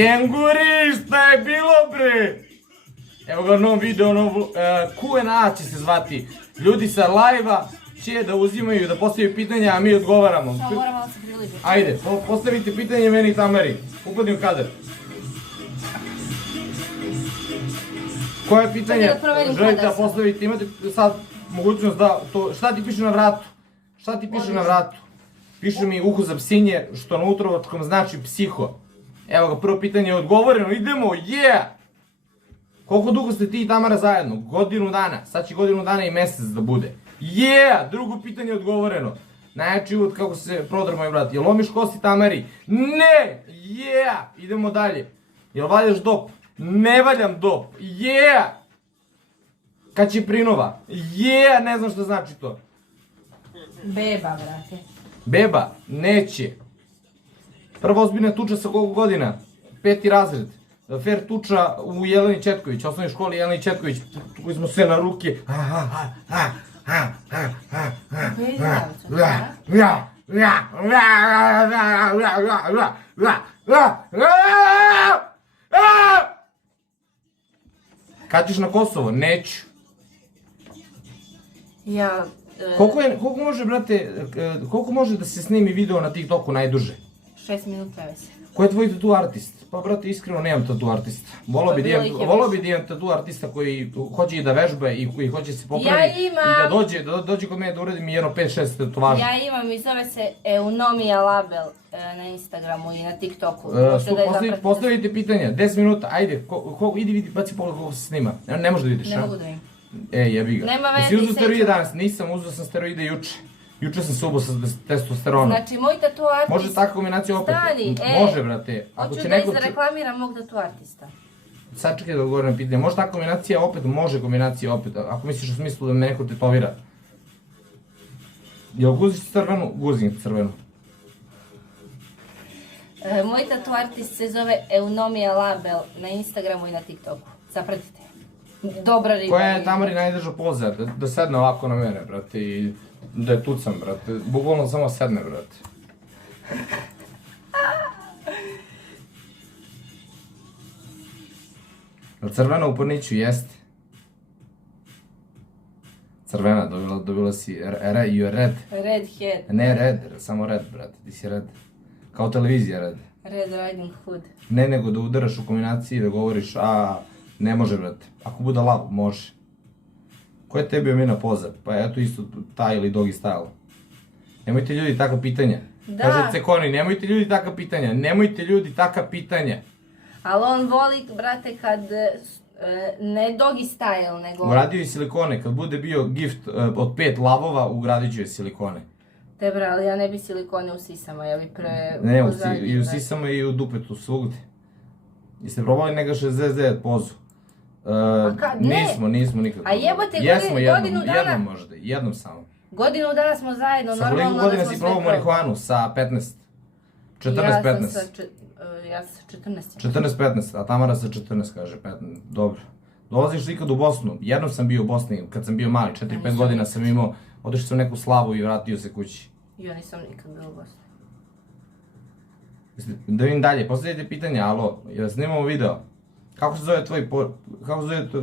Kenguri, šta je bilo bre? Evo ga novom videu, Q&A će se zvati. Ljudi sa live-a će da uzimaju, da postavljaju pitanja, a mi odgovaramo. Samo moramo da se približiti. Ajde, postavite pitanje meni i Tamari. Upadni u kadar. Koje pitanje želite da postavite? Imate sad mogućnost da to... Šta ti piše na vratu? Šta ti piše na vratu? Piše mi uho za psinje, što na utrovačkom znači psiho. Evo ga, prvo pitanje je odgovoreno, idemo, yeah! Koliko dugo ste ti i Tamara zajedno? Godinu dana, sad će godinu dana i mesec da bude. Yeah! Drugo pitanje je odgovoreno. Najjači uvod kako se prodar moj brat. Jel lomiš kosti Tamari? Ne! Yeah! Idemo dalje. Jel valjaš dop? Ne valjam dop. Yeah! Kad će prinova? Yeah! Ne znam što znači to. Beba, brate. Beba? Neće. Prva ozbiljna tuča sa koliko godina? 5. razred. Fair tuča u Jeleni Četković, osnovnoj školi Jeleni Četković. Tukli smo sve na ruke. Kad ćeš na Kosovo? Neću. Ja... Koliko može, brate, koliko može da se snimi video na TikToku najduže? 6 minuta već. Ko je tvoj tatu artist? Pa brate, iskreno nemam tatu artista. Volao bi da imam tatu artista koji hoće i da vežba i koji hoće se popravi i da dođe kod mene da uradi mi jedno 5-6 tatuaža. Ja imam i zove se Eunomia Label na Instagramu i na TikToku. Postavite pitanja, 10 minuta, ajde, idi vidi, baci pogled koliko se snima. Ne možeš da vidiš, ne mogu da vidim. Jebi ga. Nema veze. Jesi uzeo steroide danas? Nisam, uzeo sam steroide juče. Juče sam se ubao sa testosteronom. Znači, moj tatu artist... Može takva kombinacija opet? Stani, Može, brate. Hoću da izreklamiram mog tatu artista. Sad čekaj da odgovorim na pitanje. Može takva kombinacija opet? Može kombinacija opet. Ako misliš u smislu da me neko tetovira. Jel guziš crvenu? Guzim crvenu. Moj tatu artist se zove Eunomia Label na Instagramu i na TikToku. Zapratite. Dobra riba. Koja je Tamari najdrža poza? Da sedne ovako na mene, brate, i da je tucam, brate. Bukvalno samo sedne, brate. Crvena u Porniću, jeste. Crvena, dobila si, you red. Red head. Ne red, samo red, brate, ti si red. Kao televizija red. Red Riding Hood. Ne, nego da udaraš u kombinaciji i da govoriš, ne može, brate. Ako bude lav, može. Koja je tebi omina poza? Pa eto isto taj ili doggy style. Nemojte ljudi takva pitanja. Da. Kaže Cekoni, nemojte ljudi takva pitanja. Nemojte ljudi takva pitanja. Ali on voli, brate, kad ne doggy style, nego... Uradio je silikone. Kad bude bio gift od 5 lavova, ugradit ću je silikone. Te bre, ali ja ne bi silikone u sisama, ja bi pre... Ne, i u sisama i u dupetu, svugdje. Jeste probali neka 69 pozu? Nismo nikad. A jebote, godinu dana... Jednom možda, jednom samo. Godinu dana smo zajedno, normalno da smo sve... Sa koliko godina si probao marihuanu? Sa 15? 14-15? Ja sa 14. 14-15, a Tamara sa 14 kaže 15, dobro. Dolaziš li ikad u Bosnu? Jednom sam bio u Bosni, kad sam bio mali, 4-5 godina sam imao, otišao sam neku slavu i vratio se kući. Ja nisam nikad bio u Bosni. Da vidim dalje, postavljajte pitanja, alo, jel snimamo video? Kako se zove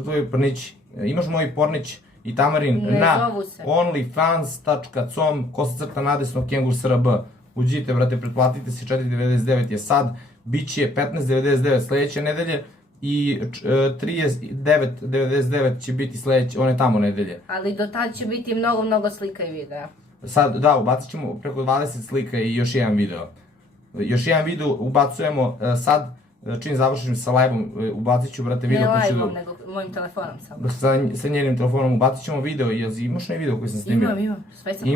tvoj pornić? Imaš moj pornić i Tamarin na onlyfans.com/nadesno kengursrb. Uđite, brate, pretplatite se, 4,99 je sad, bit će 15,99 sledeće nedelje i 39,99 će biti sledeće, one tamo nedelje. Ali do tad će biti mnogo slika i videa. Sad, da, ubacit ćemo preko 20 slika i još jedan video. Još jedan video ubacujemo sad, čim završim sa live-om, ubacit ću, brate, video koji ću... Ne live-om, nego mojim telefonom samo. Sa njenim telefonom ubacit ćemo video, imaš onaj video koji sam snimio? Imam, sve sam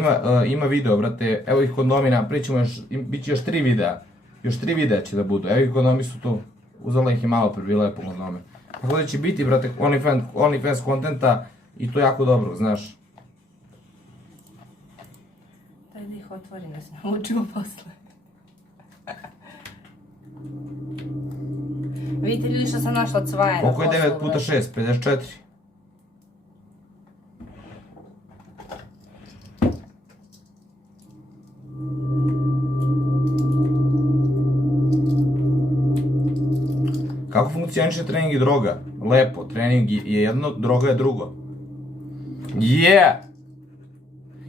Ima video, brate, evo ih kondomina, pričamo još, bit će još 3 videa. Još 3 videa će da budu, evo ih kondomi su tu. Uzela ih je malo pre, bilo je po kondome. Tako da će biti, brate, OnlyFans kontenta i to jako dobro, znaš. Daj da ih otvori, da se naučimo posle. Vidite ljudi što sam našla cvaje na Koliko je 9 puta 6? 54. Kako funkcioniše trening i droga? Lepo, trening je jedno, droga je drugo. Yeah!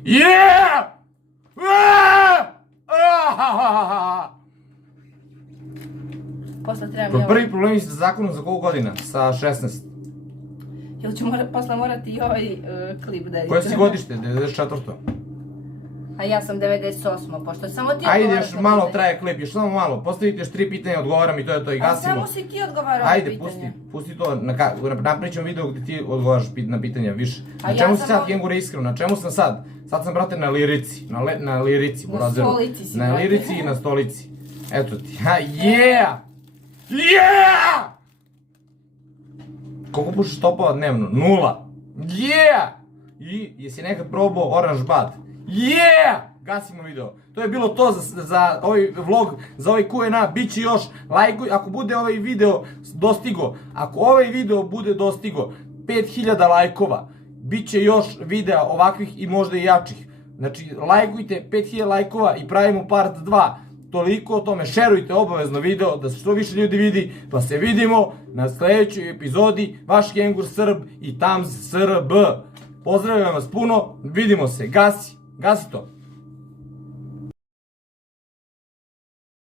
Yeah! Posle trebam i Prvi problemi sa zakonom za koliko godina? Sa 16. Ili ću posle morati i ovaj klip da Koje si godište? 94. A ja sam 98. Pošto samo ti Ajde, odgovaraš još na malo pitanje. traje klip, još samo malo. Postavite još 3 pitanja, odgovaram i to je to i A gasimo. samo si ti odgovarao na Ajde, pitanje. pusti to, napravit ćemo video gdje ti odgovaraš na pitanja više. A Na ja čemu si sam sad, ovdje- Kengure, iskreno, na čemu sam sad? Sad sam, brate, na lirici, na lirici, Na burazeru. stolici si, Na brate. lirici i na stolici. Eto ti, ha, yeah! Yeah! Koliko pušiš topova dnevno? 0. Yeah! I jesi nekad probao Orange Bad? Yeah! Gasimo video. To je bilo to za ovaj vlog, za ovaj Q&A. Biće još, lajkuj, ako bude ovaj video dostigo, ako ovaj video bude dostigo 5000 lajkova, bit će još videa ovakvih i možda i jačih. Znači, lajkujte 5000 lajkova i pravimo part 2. Toliko o tome, šerujte obavezno video da se što više ljudi vidi, pa se vidimo na sljedećoj epizodi. Vaš Kengur Srb i Tamz SRB. Pozdravljam vas puno, vidimo se, gasi to.